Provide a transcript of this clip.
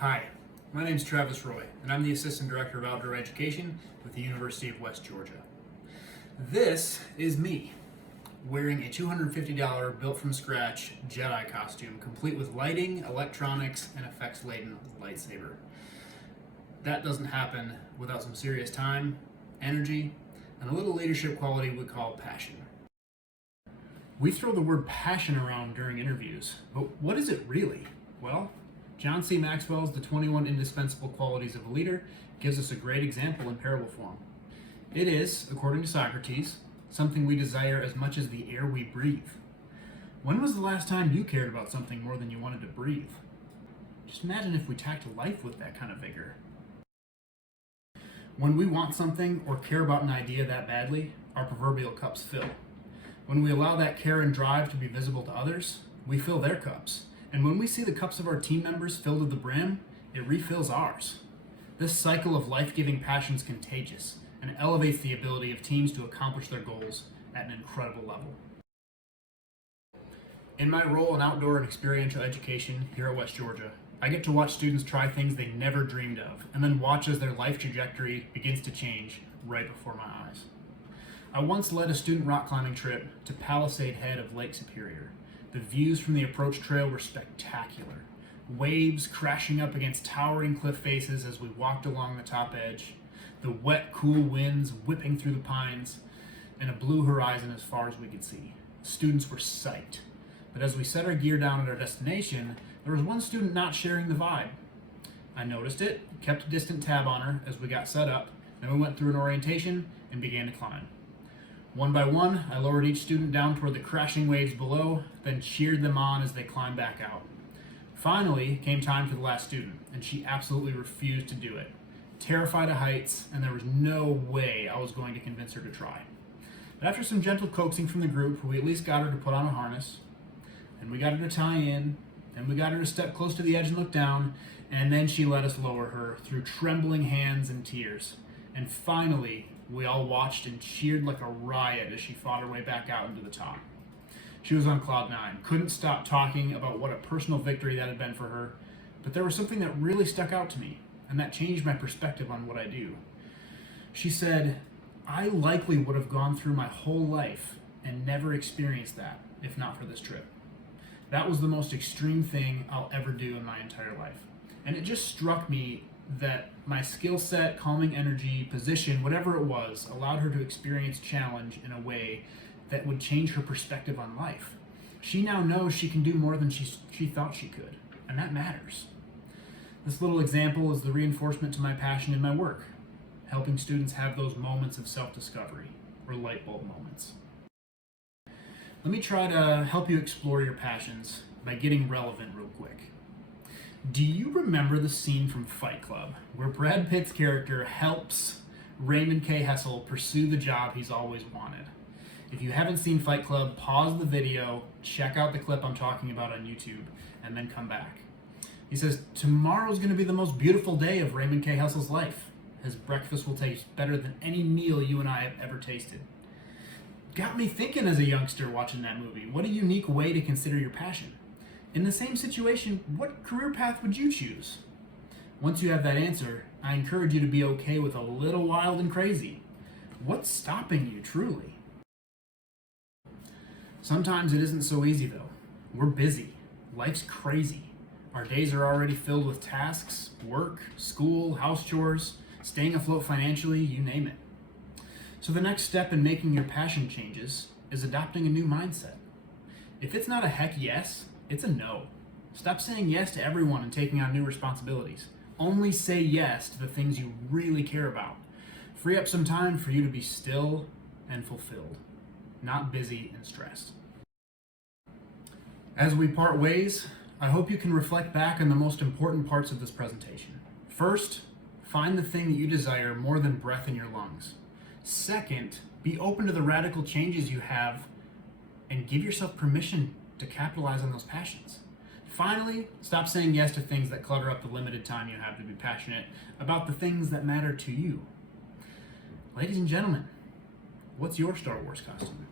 Hi, my name is Travis Roy, and I'm the Assistant Director of Outdoor Education with the University of West Georgia. This is me, wearing a $250 built-from-scratch Jedi costume, complete with lighting, electronics, and effects-laden lightsaber. That doesn't happen without some serious time, energy, and a little leadership quality we call passion. We throw the word passion around during interviews, but what is it really? Well, John C. Maxwell's The 21 Indispensable Qualities of a Leader gives us a great example in parable form. It is, according to Socrates, something we desire as much as the air we breathe. When was the last time you cared about something more than you wanted to breathe? Just imagine if we tacked life with that kind of vigor. When we want something or care about an idea that badly, our proverbial cups fill. When we allow that care and drive to be visible to others, we fill their cups. And when we see the cups of our team members filled to the brim, it refills ours. This cycle of life-giving passion is contagious and elevates the ability of teams to accomplish their goals at an incredible level. In my role in outdoor and experiential education here at West Georgia, I get to watch students try things they never dreamed of, and then watch as their life trajectory begins to change right before my eyes. I once led a student rock climbing trip to Palisade Head of Lake Superior. The views from the approach trail were spectacular. Waves crashing up against towering cliff faces as we walked along the top edge, the wet, cool winds whipping through the pines, and a blue horizon as far as we could see. Students were psyched. But as we set our gear down at our destination, there was one student not sharing the vibe. I noticed it, kept a distant tab on her as we got set up, then we went through an orientation and began to climb. One by one, I lowered each student down toward the crashing waves below, then cheered them on as they climbed back out. Finally, came time for the last student, and she absolutely refused to do it. Terrified of heights, and there was no way I was going to convince her to try. But after some gentle coaxing from the group, we at least got her to put on a harness, and we got her to tie in, and we got her to step close to the edge and look down, and then she let us lower her through trembling hands and tears. And finally, we all watched and cheered like a riot as she fought her way back out into the top. She was on cloud nine, couldn't stop talking about what a personal victory that had been for her, but there was something that really stuck out to me, and that changed my perspective on what I do. She said, "I likely would have gone through my whole life and never experienced that, if not for this trip. That was the most extreme thing I'll ever do in my entire life." And it just struck me that my skill set, calming energy, position, whatever it was, allowed her to experience challenge in a way that would change her perspective on life. She now knows she can do more than she thought she could, and that matters. This little example is the reinforcement to my passion in my work, helping students have those moments of self-discovery, or light bulb moments. Let me try to help you explore your passions by getting relevant real quick. Do you remember the scene from Fight Club where Brad Pitt's character helps Raymond K. Hessel pursue the job he's always wanted? If you haven't seen Fight Club, pause the video, check out the clip I'm talking about on YouTube, and then come back. He says, "Tomorrow's going to be the most beautiful day of Raymond K. Hessel's life. His breakfast will taste better than any meal you and I have ever tasted." Got me thinking as a youngster watching that movie. What a unique way to consider your passion. In the same situation, what career path would you choose? Once you have that answer, I encourage you to be okay with a little wild and crazy. What's stopping you, truly? Sometimes it isn't so easy, though. We're busy. Life's crazy. Our days are already filled with tasks, work, school, house chores, staying afloat financially, you name it. So the next step in making your passion changes is adopting a new mindset. If it's not a heck yes, it's a no. Stop saying yes to everyone and taking on new responsibilities. Only say yes to the things you really care about. Free up some time for you to be still and fulfilled, not busy and stressed. As we part ways, I hope you can reflect back on the most important parts of this presentation. First, find the thing that you desire more than breath in your lungs. Second, be open to the radical changes you have and give yourself permission to capitalize on those passions. Finally, stop saying yes to things that clutter up the limited time you have to be passionate about the things that matter to you. Ladies and gentlemen, what's your Star Wars costume?